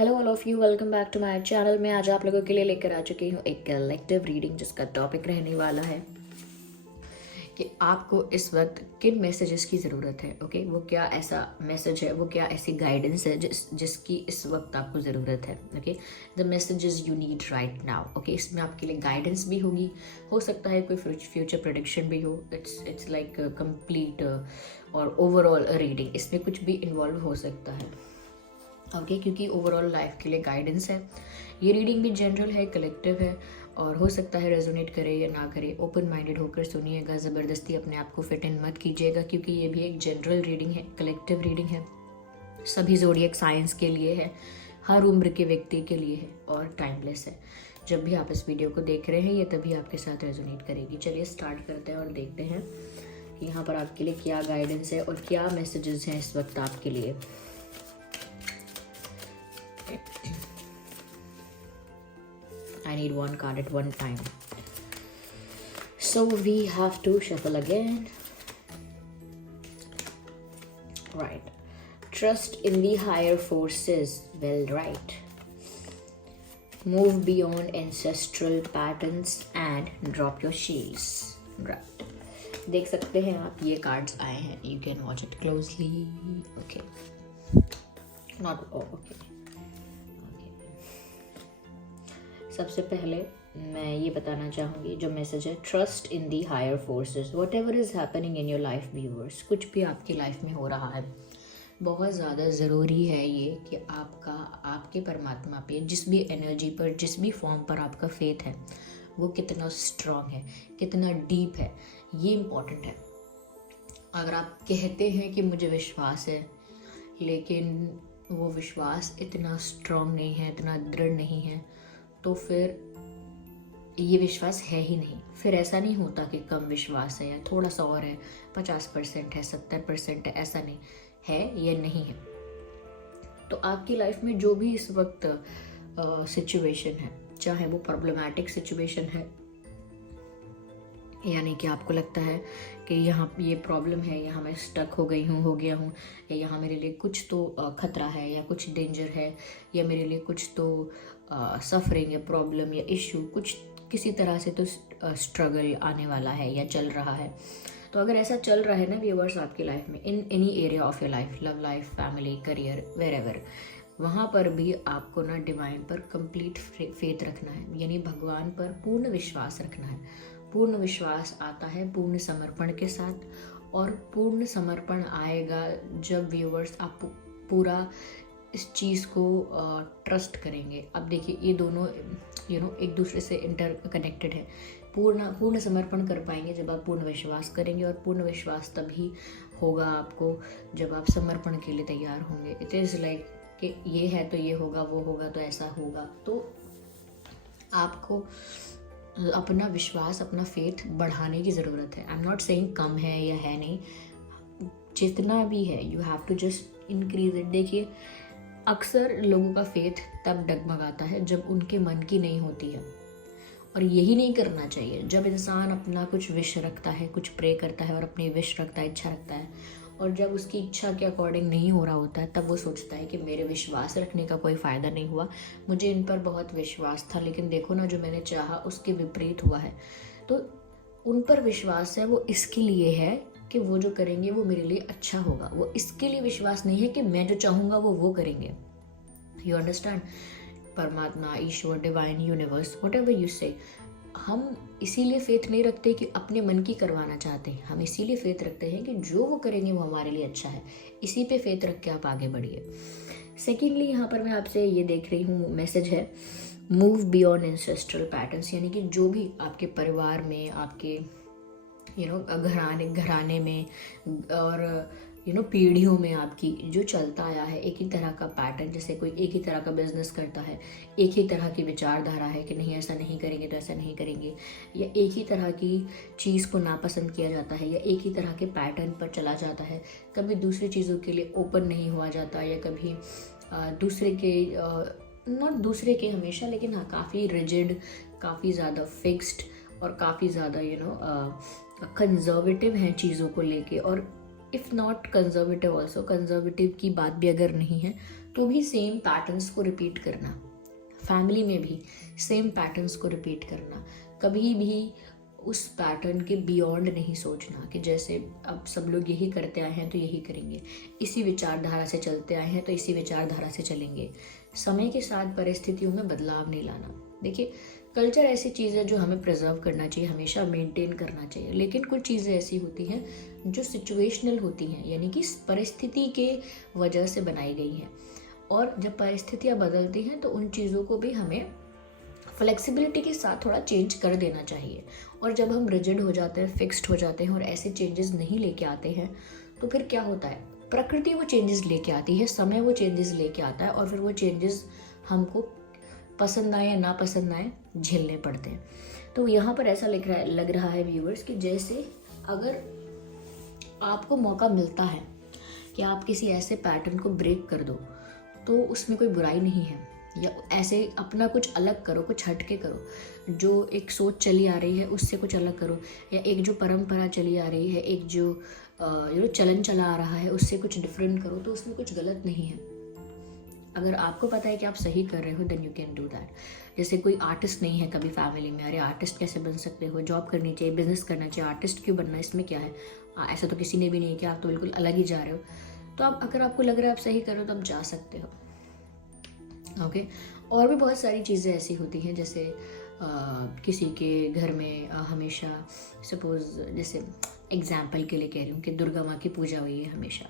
Hello all of you, welcome back to my channel. मैं आज आप लोगों के लिए लेकर आ चुकी हूँ एक कलेक्टिव रीडिंग जिसका टॉपिक रहने वाला है कि आपको इस वक्त किन मैसेजेस की ज़रूरत है। ओके, वो क्या ऐसा मैसेज है, वो क्या ऐसी गाइडेंस है जिसकी इस वक्त आपको ज़रूरत है। Okay, the messages you need right now. Okay, इसमें आपके लिए गाइडेंस भी होगी, हो सकता है कोई फ्यूचर प्रेडिक्शन भी हो। इट्स लाइक कंप्लीट और ओवरऑल रीडिंग, इसमें कुछ भी इन्वॉल्व हो सकता है। ओके, क्योंकि ओवरऑल लाइफ के लिए गाइडेंस है। ये रीडिंग भी जनरल है, कलेक्टिव है और हो सकता है रेजोनेट करे या ना करे। ओपन माइंडेड होकर सुनिएगा, ज़बरदस्ती अपने आप को फिट इन मत कीजिएगा, क्योंकि ये भी एक जनरल रीडिंग है, कलेक्टिव रीडिंग है। सभी ज़ोडिएक साइंस के लिए है, हर उम्र के व्यक्ति के लिए है और टाइमलेस है। जब भी आप इस वीडियो को देख रहे हैं ये तभी आपके साथ रेजोनेट करेगी। चलिए स्टार्ट करते हैं और देखते हैं कि यहाँ पर आपके लिए क्या गाइडेंस है और क्या मैसेजेस हैं इस वक्त आपके लिए। I need one card at one time. So we have to shuffle again. Right. Trust in the higher forces. Well, right. Move beyond ancestral patterns and drop your shields. Right. देख सकते हैं आप, ये कार्ड्स आए हैं. You can watch it closely. Okay. Not okay. सबसे पहले मैं ये बताना चाहूँगी, जो मैसेज है, trust in the higher forces. Whatever is happening in your life viewers, कुछ भी आपकी लाइफ में हो रहा है, बहुत ज़्यादा ज़रूरी है ये कि आपके परमात्मा पे, जिस भी एनर्जी पर, जिस भी फॉर्म पर आपका फेथ है, वो कितना स्ट्रांग है, कितना डीप है, ये इम्पॉर्टेंट है। अगर आप कहते हैं कि मुझे विश्वास है, लेकिन वो विश्वास इतना स्ट्रांग नहीं है, इतना दृढ़ नहीं है, तो फिर ये विश्वास है ही नहीं। फिर ऐसा नहीं होता कि कम विश्वास है या थोड़ा सा और है, 50% है, 70% है, ऐसा नहीं है, या नहीं है। तो आपकी लाइफ में जो भी इस वक्त सिचुएशन है, चाहे वो प्रॉब्लमैटिक सिचुएशन है, यानी कि आपको लगता है कि यहाँ ये प्रॉब्लम है, यहाँ मैं स्टक हो गई हूँ, हो गया हूँ, या यहाँ मेरे लिए कुछ तो खतरा है या कुछ डेंजर है, या मेरे लिए कुछ तो सफरिंग या प्रॉब्लम या इश्यू, कुछ किसी तरह से तो स्ट्रगल आने वाला है या चल रहा है। तो अगर ऐसा चल रहा है ना व्यूअर्स आपकी लाइफ में, in any area of your life, love life, family, career, wherever, वहाँ पर भी आपको ना डिवाइन पर कंप्लीट फेथ रखना है, यानी भगवान पर पूर्ण विश्वास रखना है। पूर्ण विश्वास आता है पूर्ण समर्पण के साथ, और पूर्ण समर्पण आएगा जब व्यूअर्स आप पूरा इस चीज़ को ट्रस्ट करेंगे। अब देखिए, ये दोनों एक दूसरे से इंटर कनेक्टेड है। पूर्ण समर्पण कर पाएंगे जब आप पूर्ण विश्वास करेंगे, और पूर्ण विश्वास तभी होगा आपको जब आप समर्पण के लिए तैयार होंगे। इट इज़ लाइक कि ये है तो ये होगा, वो होगा तो ऐसा होगा। तो आपको अपना विश्वास, अपना फेथ बढ़ाने की ज़रूरत है। आई एम नॉट सेइंग कम है या है नहीं, जितना भी है you have to just increase it. देखिए, अक्सर लोगों का फेथ तब डगमगाता है जब उनके मन की नहीं होती है, और यही नहीं करना चाहिए। जब इंसान अपना कुछ विश रखता है, कुछ प्रे करता है और अपनी विश रखता है, इच्छा रखता है, और जब उसकी इच्छा के अकॉर्डिंग नहीं हो रहा होता है, तब वो सोचता है कि मेरे विश्वास रखने का कोई फ़ायदा नहीं हुआ, मुझे इन पर बहुत विश्वास था, लेकिन देखो ना, जो मैंने चाहा उसके विपरीत हुआ है। तो उन पर विश्वास है, वो इसके लिए है कि वो जो करेंगे वो मेरे लिए अच्छा होगा। वो इसके लिए विश्वास नहीं है कि मैं जो चाहूँगा वो करेंगे। You understand? परमात्मा, ईश्वर, डिवाइन, यूनिवर्स, व्हाटएवर यू से, हम इसीलिए फेथ नहीं रखते कि अपने मन की करवाना चाहते हैं। हम इसीलिए फेथ रखते हैं कि जो वो करेंगे वो हमारे लिए अच्छा है। इसी पे फेथ रख के आप आगे बढ़िए। सेकेंडली, यहाँ पर मैं आपसे ये देख रही हूँ, मैसेज है मूव बियॉन्ड एंसेस्ट्रल पैटर्न्स, यानी कि जो भी आपके परिवार में, आपके घराने में और पीढ़ियों में आपकी जो चलता आया है एक ही तरह का पैटर्न, जैसे कोई एक ही तरह का बिजनेस करता है, एक ही तरह की विचारधारा है कि नहीं ऐसा नहीं करेंगे तो ऐसा नहीं करेंगे, या एक ही तरह की चीज़ को नापसंद किया जाता है, या एक ही तरह के पैटर्न पर चला जाता है, कभी दूसरी चीज़ों के लिए ओपन नहीं हुआ जाता, या कभी दूसरे के हमेशा, लेकिन हाँ, काफ़ी रिजिड, काफ़ी ज़्यादा फिक्स्ड और काफ़ी ज़्यादा कंजर्वेटिव हैं चीज़ों को लेके, और if not conservative also, conservative की बात भी अगर नहीं है तो भी सेम पैटर्न्स को रिपीट करना, फैमिली में भी सेम पैटर्न्स को रिपीट करना, कभी भी उस पैटर्न के बियॉन्ड नहीं सोचना कि जैसे अब सब लोग यही करते आए हैं तो यही करेंगे, इसी विचारधारा से चलते आए हैं तो इसी विचारधारा से चलेंगे। समय के साथ परिस्थितियों में बदलाव नहीं लाना। देखिए, कल्चर ऐसी चीज़ है जो हमें प्रिजर्व करना चाहिए, हमेशा मेंटेन करना चाहिए, लेकिन कुछ चीज़ें ऐसी होती हैं जो सिचुएशनल होती हैं, यानी कि परिस्थिति के वजह से बनाई गई हैं, और जब परिस्थितियाँ बदलती हैं तो उन चीज़ों को भी हमें फ्लेक्सिबिलिटी के साथ थोड़ा चेंज कर देना चाहिए। और जब हम रिजिड हो जाते हैं, फिक्स्ड हो जाते हैं और ऐसे चेंजेस नहीं लेके आते हैं तो फिर क्या होता है, प्रकृति वो चेंजेस लेके आती है, समय वो चेंजेस लेके आता है, और फिर वो चेंजेस हमको पसंद आए या ना पसंद आए झेलने पड़ते हैं। तो यहाँ पर ऐसा लग रहा है व्यूअर्स कि जैसे अगर आपको मौका मिलता है कि आप किसी ऐसे पैटर्न को ब्रेक कर दो तो उसमें कोई बुराई नहीं है, या ऐसे अपना कुछ अलग करो, कुछ हटके करो, जो एक सोच चली आ रही है उससे कुछ अलग करो, या एक जो परंपरा चली आ रही है, एक जो चलन चला आ रहा है उससे कुछ डिफरेंट करो, तो उसमें कुछ गलत नहीं है। अगर आपको पता है कि आप सही कर रहे हो then you can do that. जैसे कोई आर्टिस्ट नहीं है कभी फैमिली में, अरे आर्टिस्ट कैसे बन सकते हो, जॉब करनी चाहिए, बिजनेस करना चाहिए, आर्टिस्ट क्यों बनना, इसमें क्या है, ऐसा तो किसी ने भी नहीं किया, आप तो बिल्कुल अलग ही जा रहे हो। तो आप, अगर आपको लग रहा है आप सही कर रहे हो तो आप जा सकते हो। ओके। और भी बहुत सारी चीज़ें ऐसी होती हैं, जैसे किसी के घर में हमेशा, सपोज जैसे एग्जाम्पल के लिए कह रही हूँ कि दुर्गा माँ की पूजा हुई है हमेशा,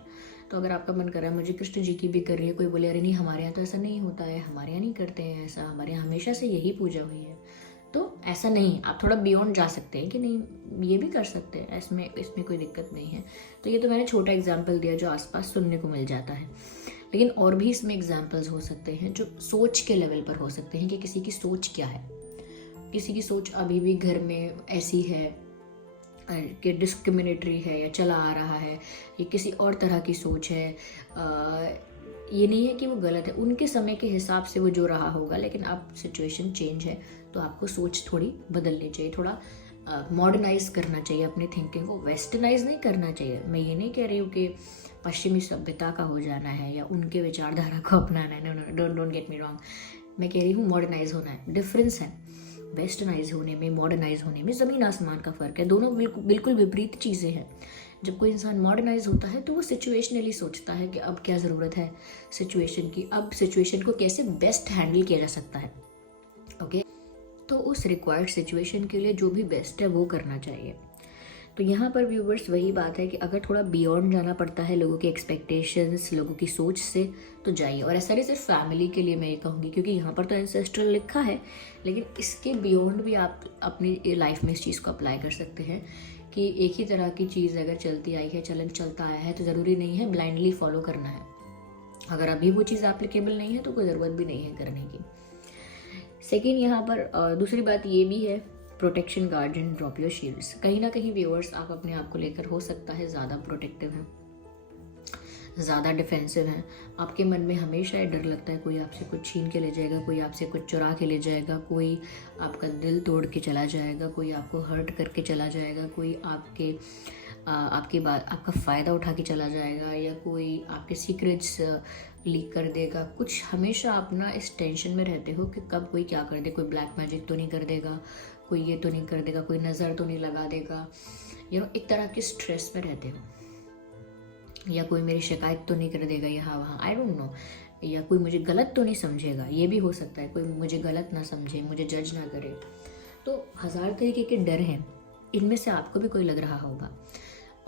तो अगर आपका मन कर रहा है मुझे कृष्ण जी की भी कर रही है, कोई बोले अरे नहीं हमारे यहाँ तो ऐसा नहीं होता है, हमारे यहाँ नहीं करते हैं ऐसा, हमारे यहाँ हमेशा से यही पूजा हुई है, तो ऐसा नहीं, आप थोड़ा बियॉन्ड जा सकते हैं कि नहीं ये भी कर सकते हैं, इसमें कोई दिक्कत नहीं है। तो ये तो मैंने छोटा एग्जाम्पल दिया जो आसपास सुनने को मिल जाता है, लेकिन और भी इसमें एग्जाम्पल्स हो सकते हैं जो सोच के लेवल पर हो सकते हैं कि किसी की सोच क्या है। किसी की सोच अभी भी घर में ऐसी है कि डिस्क्रिमिनेटरी है या चला आ रहा है, ये किसी और तरह की सोच है, ये नहीं है कि वो गलत है, उनके समय के हिसाब से वो जो रहा होगा, लेकिन अब सिचुएशन चेंज है तो आपको सोच थोड़ी बदलनी चाहिए, थोड़ा मॉडर्नाइज करना चाहिए अपनी थिंकिंग को, वेस्टर्नाइज नहीं करना चाहिए। मैं ये नहीं कह रही हूँ कि पश्चिमी सभ्यता का हो जाना है या उनके विचारधारा को अपनाना है, no don't get me wrong, मैं कह रही हूँ मॉडर्नाइज होना है। डिफरेंस है वेस्टर्नाइज होने में, मॉडर्नाइज होने में, ज़मीन आसमान का फ़र्क है, दोनों बिल्कुल विपरीत चीज़ें हैं। जब कोई इंसान मॉडर्नाइज होता है तो वो सिचुएशनली सोचता है कि अब क्या ज़रूरत है सिचुएशन की, अब सिचुएशन को कैसे बेस्ट हैंडल किया जा सकता है। ओके, तो उस रिक्वायर्ड सिचुएशन के लिए जो भी बेस्ट है वो करना चाहिए। तो यहाँ पर व्यूवर्स वही बात है कि अगर थोड़ा बियॉन्ड जाना पड़ता है लोगों की एक्सपेक्टेशंस, लोगों की सोच से, तो जाइए। और ऐसा नहीं सिर्फ फैमिली के लिए मैं ये कहूँगी, क्योंकि यहाँ पर तो एंसेस्ट्रल लिखा है, लेकिन इसके बियॉन्ड भी आप अपनी लाइफ में इस चीज़ को अप्लाई कर सकते हैं कि एक ही तरह की चीज़ अगर चलती आई है, चलन चलता आया है, तो ज़रूरी नहीं है ब्लाइंडली फॉलो करना है। अगर अभी वो चीज़ एप्लीकेबल नहीं है तो कोई ज़रूरत भी नहीं है करने की। सेकेंड, यहाँ पर दूसरी बात ये भी है, protection guard and drop your shields. कहीं ना कहीं व्यूअर्स आप अपने आप को लेकर हो सकता है ज़्यादा प्रोटेक्टिव हैं, ज़्यादा डिफेंसिव हैं, आपके मन में हमेशा ये डर लगता है कोई आपसे कुछ छीन के ले जाएगा, कोई आपसे कुछ चुरा के ले जाएगा, कोई आपका दिल तोड़ के चला जाएगा, कोई आपको हर्ट करके चला जाएगा, कोई आपकी बात, आपका फ़ायदा उठा के चला जाएगा, या कोई आपके सीक्रेट्स लीक कर देगा। कुछ हमेशा आप ना इस टेंशन में रहते हो कि कब कोई क्या कर दे, कोई ब्लैक मैजिक तो नहीं कर देगा, कोई ये तो नहीं कर देगा, कोई नज़र तो नहीं लगा देगा, एक तरह के स्ट्रेस में रहते हो, या कोई मेरी शिकायत तो नहीं कर देगा यहाँ वहाँ, आई डोंट नो, या कोई मुझे गलत तो नहीं समझेगा, ये भी हो सकता है, कोई मुझे गलत ना समझे, मुझे जज ना करे। तो हज़ार तरीके के डर हैं, इनमें से आपको भी कोई लग रहा होगा,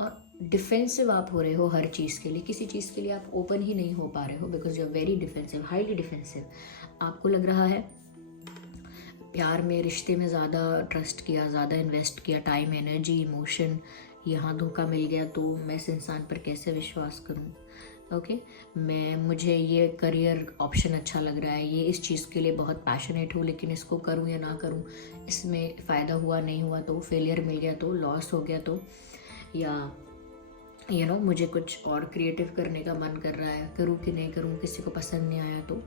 और डिफेंसिव आप हो रहे हो हर चीज़ के लिए, किसी चीज़ के लिए आप ओपन ही नहीं हो पा रहे हो, because you are very defensive, highly defensive. आपको लग रहा है प्यार में, रिश्ते में ज़्यादा ट्रस्ट किया, ज़्यादा इन्वेस्ट किया, टाइम, एनर्जी, इमोशन, यहाँ धोखा मिल गया तो मैं इस इंसान पर कैसे विश्वास करूँ। ओके, मुझे ये करियर ऑप्शन अच्छा लग रहा है, ये इस चीज़ के लिए बहुत पैशनेट हूँ, लेकिन इसको करूँ या ना करूँ, इसमें फ़ायदा हुआ नहीं हुआ तो, फेलियर मिल गया तो, लॉस हो गया तो, या मुझे कुछ और क्रिएटिव करने का मन कर रहा है, करूँ कि नहीं करूँ, किसी को पसंद नहीं आया तो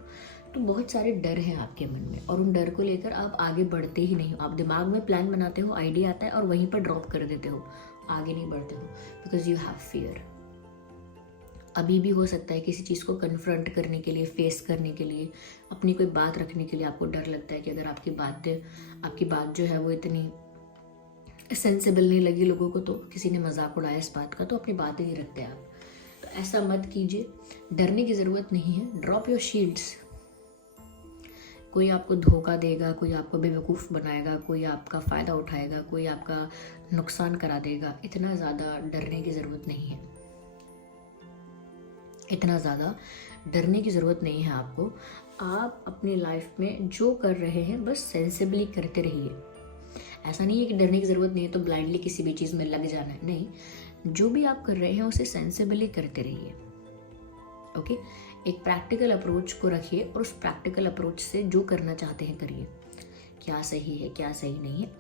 बहुत सारे डर हैं आपके मन में, और उन डर को लेकर आप आगे बढ़ते ही नहीं हो। आप दिमाग में प्लान बनाते हो, आइडिया आता है और वहीं पर ड्रॉप कर देते हो, आगे नहीं बढ़ते हो, बिकॉज यू हैव फियर। अभी भी हो सकता है किसी चीज़ को कन्फ्रंट करने के लिए, फेस करने के लिए, अपनी कोई बात रखने के लिए आपको डर लगता है कि अगर आपकी बात जो है वो इतनी सेंसिबल नहीं लगी लोगों को, तो किसी ने मजाक उड़ाया इस बात का, तो अपनी बात ही नहीं रखते आप। तो ऐसा मत कीजिए, डरने की ज़रूरत नहीं है। Drop your shields. कोई आपको धोखा देगा, कोई आपको बेवकूफ़ बनाएगा, कोई आपका फ़ायदा उठाएगा, कोई आपका नुकसान करा देगा, इतना ज़्यादा डरने की ज़रूरत नहीं है। इतना ज़्यादा डरने की ज़रूरत नहीं है आपको। आप अपनी लाइफ में जो कर रहे हैं बस सेंसिबली करते रहिए। ऐसा नहीं है कि डरने की ज़रूरत नहीं है तो ब्लाइंडली किसी भी चीज़ में लग जाना है, नहीं। जो भी आप कर रहे हैं उसे सेंसिबली करते रहिए। ओके, एक प्रैक्टिकल अप्रोच को रखिए और उस प्रैक्टिकल अप्रोच से जो करना चाहते हैं करिए। क्या सही है, क्या सही नहीं है,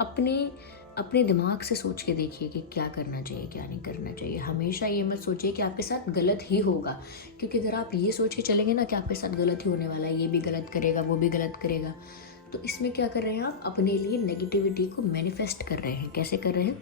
अपने दिमाग से सोच के देखिए कि क्या करना चाहिए, क्या नहीं करना चाहिए। हमेशा ये मत सोचिए कि आपके साथ गलत ही होगा, क्योंकि अगर आप ये सोच के चलेंगे ना कि आपके साथ गलत ही होने वाला है, ये भी गलत करेगा, वो भी गलत करेगा, तो इसमें क्या कर रहे हैं आप, अपने लिए नेगेटिविटी को मैनिफेस्ट कर रहे हैं। कैसे कर रहे हैं,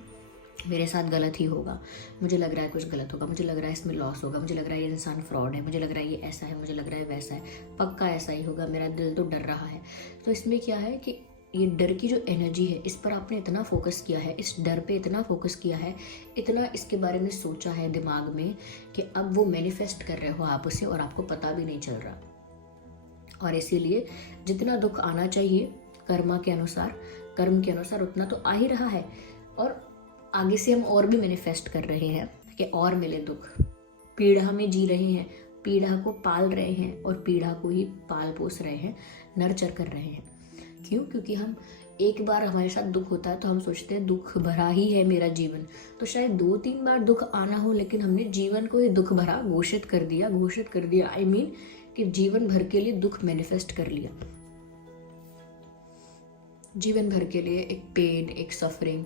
मेरे साथ गलत ही होगा, मुझे लग रहा है कुछ गलत होगा, मुझे लग रहा है इसमें लॉस होगा, मुझे लग रहा है ये इंसान फ्रॉड है, मुझे लग रहा है ये ऐसा है, मुझे लग रहा है वैसा है, पक्का ऐसा ही होगा, मेरा दिल तो डर रहा है। तो इसमें क्या है कि ये डर की जो एनर्जी है, इस पर आपने इतना फोकस किया है, इस डर पे इतना फोकस किया है, इतना इसके बारे में सोचा है दिमाग में कि अब वो मैनिफेस्ट कर रहे हो आप उसे और आपको पता भी नहीं चल रहा। और इसीलिए जितना दुख आना चाहिए कर्म के अनुसार उतना तो आ ही रहा है, और आगे से हम और भी मैनिफेस्ट कर रहे हैं कि और मिले दुख। पीड़ा में जी रहे हैं, पीड़ा को पाल रहे हैं और पीड़ा को ही पाल पोस रहे हैं, नर्चर कर रहे हैं। क्यों? क्योंकि हम एक बार हमारे साथ दुख होता है तो हम सोचते हैं दुख भरा ही है मेरा जीवन, तो शायद 2-3 बार दुख आना हो, लेकिन हमने जीवन को ही दुख भरा घोषित कर दिया। आई मीन कि जीवन भर के लिए दुख मैनिफेस्ट कर लिया, जीवन भर के लिए एक पेन, एक सफरिंग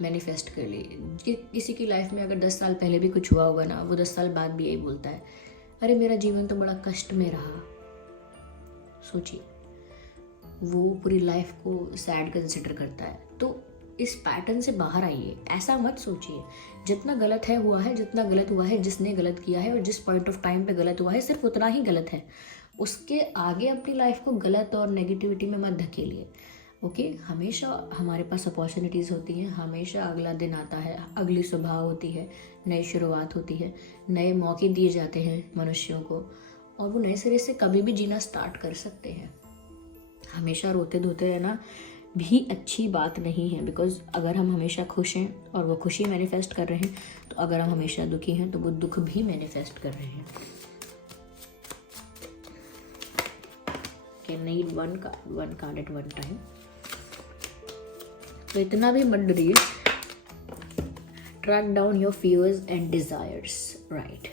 मैनिफेस्ट कर ली। किसी की लाइफ में अगर 10 साल पहले भी कुछ हुआ होगा ना, वो 10 साल बाद भी यही बोलता है, अरे मेरा जीवन तो बड़ा कष्ट में रहा। सोचिए, वो पूरी लाइफ को सैड कंसिडर करता है। तो इस पैटर्न से बाहर आइए, ऐसा मत सोचिए। जितना गलत है हुआ है, जितना गलत हुआ है, जिसने गलत किया है और जिस पॉइंट ऑफ टाइम पे गलत हुआ है, सिर्फ उतना ही गलत है। उसके आगे अपनी लाइफ को गलत और नेगेटिविटी में मत धकेलिए। ओके, हमेशा हमारे पास अपॉर्चुनिटीज़ होती हैं, हमेशा अगला दिन आता है, अगली सुबह होती है, नई शुरुआत होती है, नए मौके दिए जाते हैं मनुष्यों को, और वो नए सिरे से कभी भी जीना स्टार्ट कर सकते हैं। हमेशा रोते धोते रहना भी अच्छी बात नहीं है, बिकॉज अगर हम हमेशा खुश हैं और वो खुशी मैनिफेस्ट कर रहे हैं, तो अगर हम हमेशा दुखी हैं तो वो दुख भी मैनिफेस्ट कर रहे हैं। Can need one card at one time. तो इतना भी मत डरिए। Track down your fears and desires, right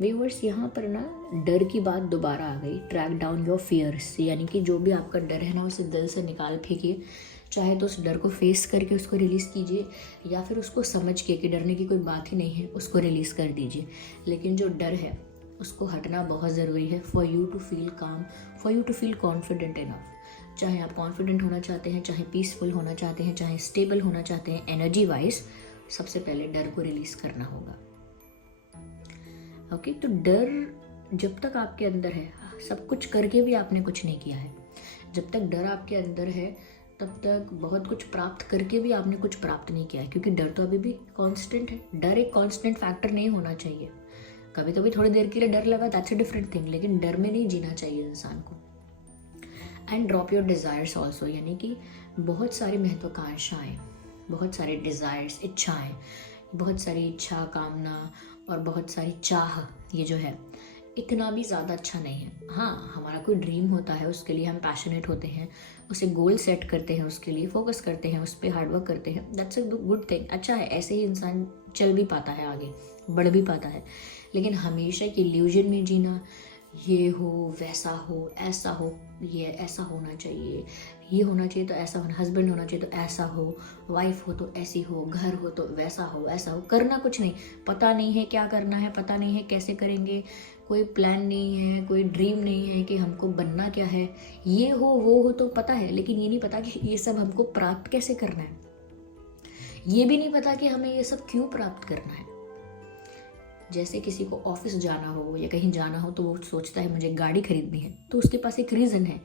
viewers. यहाँ पर ना डर की बात दोबारा आ गई। ट्रैक डाउन योर फियर्स, यानी कि जो भी आपका डर है ना, उसे दिल से निकाल फेंकिए। चाहे तो उस डर को फेस करके उसको रिलीज़ कीजिए, या फिर उसको समझ के कि डरने की कोई बात ही नहीं है, उसको रिलीज़ कर दीजिए। लेकिन जो डर है उसको हटना बहुत ज़रूरी है, for you to feel calm, for you to feel confident enough. चाहे आप कॉन्फिडेंट होना चाहते हैं, चाहे पीसफुल होना चाहते हैं, चाहे स्टेबल होना चाहते हैं एनर्जी वाइज, सबसे पहले डर को रिलीज़ करना होगा। ओके, तो डर जब तक आपके अंदर है, सब कुछ करके भी आपने कुछ नहीं किया है। जब तक डर आपके अंदर है तब तक बहुत कुछ प्राप्त करके भी आपने कुछ प्राप्त नहीं किया है, क्योंकि डर तो अभी भी कांस्टेंट है। डर एक कांस्टेंट फैक्टर नहीं होना चाहिए। कभी कभी थोड़ी देर के लिए डर लगा, दैट्स अ डिफरेंट थिंग, लेकिन डर में नहीं जीना चाहिए इंसान को। And drop your desires also, यानी कि बहुत सारी महत्वाकांक्षाएँ, बहुत सारे डिज़ायर्स, इच्छाएँ, बहुत सारी इच्छा, कामना और बहुत सारी चाह, ये जो है इतना भी ज़्यादा अच्छा नहीं है। हाँ, हमारा कोई ड्रीम होता है, उसके लिए हम पैशनेट होते हैं, उसे गोल सेट करते हैं, उसके लिए फोकस करते हैं, उस पर हार्डवर्क करते हैं, दैट्स अ गुड थिंग, अच्छा है। ऐसे ही इंसान चल भी पाता है, आगे बढ़ भी पाता है। लेकिन हमेशा की इल्यूजन में जीना, ये हो, वैसा हो, ऐसा हो, ये ऐसा होना चाहिए, ये होना चाहिए तो ऐसा होना, हस्बैंड होना चाहिए तो ऐसा हो, वाइफ हो तो ऐसी हो, घर हो तो वैसा हो, ऐसा हो, करना कुछ नहीं, पता नहीं है क्या करना है, पता नहीं है कैसे करेंगे, कोई प्लान नहीं है, कोई ड्रीम नहीं है कि हमको बनना क्या है, ये हो वो हो तो पता है, लेकिन ये नहीं पता कि ये सब हमको प्राप्त कैसे करना है। ये भी नहीं पता कि हमें ये सब क्यों प्राप्त करना है। जैसे किसी को ऑफिस जाना हो या कहीं जाना हो तो वो सोचता है मुझे गाड़ी खरीदनी है, तो उसके पास एक रीज़न है।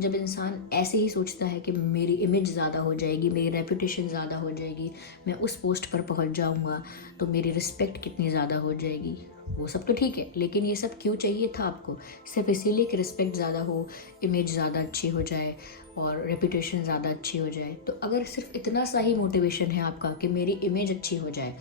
जब इंसान ऐसे ही सोचता है कि मेरी इमेज ज़्यादा हो जाएगी, मेरी रेपुटेशन ज़्यादा हो जाएगी, मैं उस पोस्ट पर पहुंच जाऊंगा तो मेरी रिस्पेक्ट कितनी ज़्यादा हो जाएगी, वो सब तो ठीक है, लेकिन ये सब क्यों चाहिए था आपको? सिर्फ इसीलिए कि रिस्पेक्ट ज़्यादा हो, इमेज ज़्यादा अच्छी हो जाए और रेपुटेशन ज़्यादा अच्छी हो जाए। तो अगर सिर्फ इतना सा ही मोटिवेशन है आपका कि मेरी इमेज अच्छी हो जाए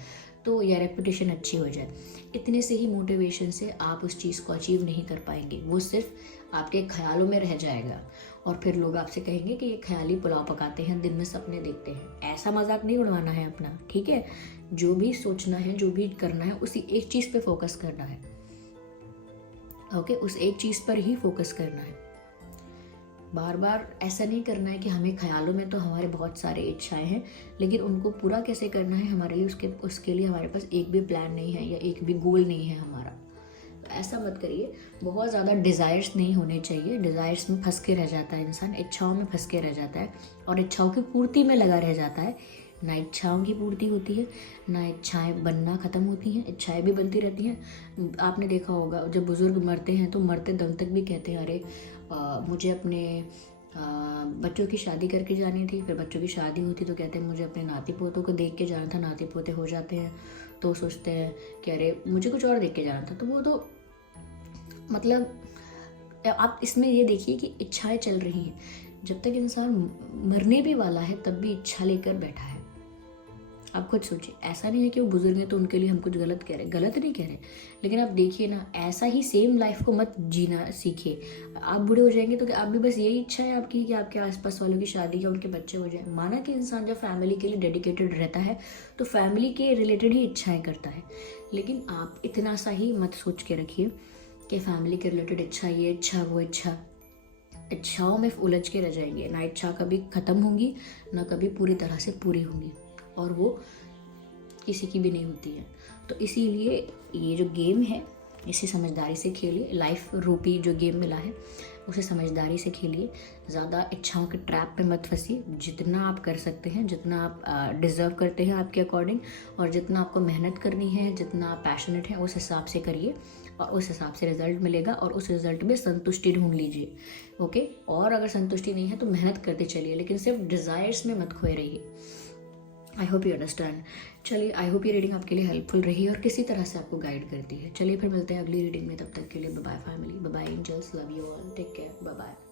तो या रेपुटेशन अच्छी हो जाए, इतने से ही मोटिवेशन से आप उस चीज़ को अचीव नहीं कर पाएंगे। वो सिर्फ आपके ख्यालों में रह जाएगा और फिर लोग आपसे कहेंगे कि ये ख्याली पुलाव पकाते हैं, दिन में सपने देखते हैं। ऐसा मजाक नहीं उड़वाना है अपना, ठीक है? जो भी सोचना है, जो भी करना है, उसी एक चीज़ पे फोकस करना है। ओके, उस एक चीज़ पर ही फोकस करना है। बार बार ऐसा नहीं करना है कि हमें ख्यालों में तो हमारे बहुत सारे इच्छाएं हैं, लेकिन उनको पूरा कैसे करना है हमारे लिए, उसके लिए हमारे पास एक भी प्लान नहीं है या एक भी गोल नहीं है हमारा। तो ऐसा मत करिए। बहुत ज़्यादा डिज़ायर्स नहीं होने चाहिए। डिज़ायर्स में फंस के रह जाता है इंसान, इच्छाओं में फंस के रह जाता है और इच्छाओं की पूर्ति में लगा रह जाता है। ना इच्छाओं की पूर्ति होती है, ना इच्छाएं बनना ख़त्म होती हैं, इच्छाएं भी बनती रहती हैं। आपने देखा होगा जब बुज़ुर्ग मरते हैं तो मरते दम तक भी कहते हैं अरे मुझे अपने बच्चों की शादी करके जानी थी। फिर बच्चों की शादी होती तो कहते हैं मुझे अपने नाती पोतों को देख के जाना था। नाती पोते हो जाते हैं तो सोचते हैं कि अरे मुझे कुछ और देख के जाना था। तो वो तो मतलब आप इसमें ये देखिए कि इच्छाएं चल रही हैं। जब तक इंसान मरने भी वाला है तब भी इच्छा लेकर बैठा है। आप खुद सोचिए, ऐसा नहीं है कि वो बुजुर्ग हैं तो उनके लिए हम कुछ गलत कह रहे हैं, गलत नहीं कह रहे, लेकिन आप देखिए ना, ऐसा ही सेम लाइफ को मत जीना सीखिए। आप बूढ़े हो जाएंगे तो आप भी बस यही इच्छा है आपकी कि आपके आसपास वालों की शादी या उनके बच्चे हो जाए। माना कि इंसान जब फैमिली के लिए डेडिकेटेड रहता है तो फैमिली के रिलेटेड ही इच्छाएं करता है, लेकिन आप इतना सा ही मत सोच के रखिए कि फैमिली के रिलेटेड इच्छा, ये इच्छा वो इच्छा। इच्छाओं में उलझ के रह जाएंगे। ना इच्छा कभी ख़त्म होंगी, ना कभी पूरी तरह से पूरी होंगी, और वो किसी की भी नहीं होती है। तो इसीलिए ये जो गेम है इसे समझदारी से खेलिए। लाइफ रूपी जो गेम मिला है उसे समझदारी से खेलिए। ज़्यादा इच्छाओं के ट्रैप पे मत फंसिए। जितना आप कर सकते हैं, जितना आप डिज़र्व करते हैं आपके अकॉर्डिंग, और जितना आपको मेहनत करनी है, जितना आप पैशनेट हैं, उस हिसाब से करिए और उस हिसाब से रिजल्ट मिलेगा और उस रिजल्ट में संतुष्टि ढूंढ लीजिए। ओके, और अगर संतुष्टि नहीं है तो मेहनत करते चलिए, लेकिन सिर्फ डिज़ायर्स में मत खोए रहिए। I hope you understand. चलिए, आई होप ये रीडिंग आपके लिए हेल्पफुल रही और किसी तरह से आपको गाइड करती है। चलिए फिर मिलते हैं अगली रीडिंग में, तब तक के लिए bye bye family, bye bye angels, love you all, take care, bye bye.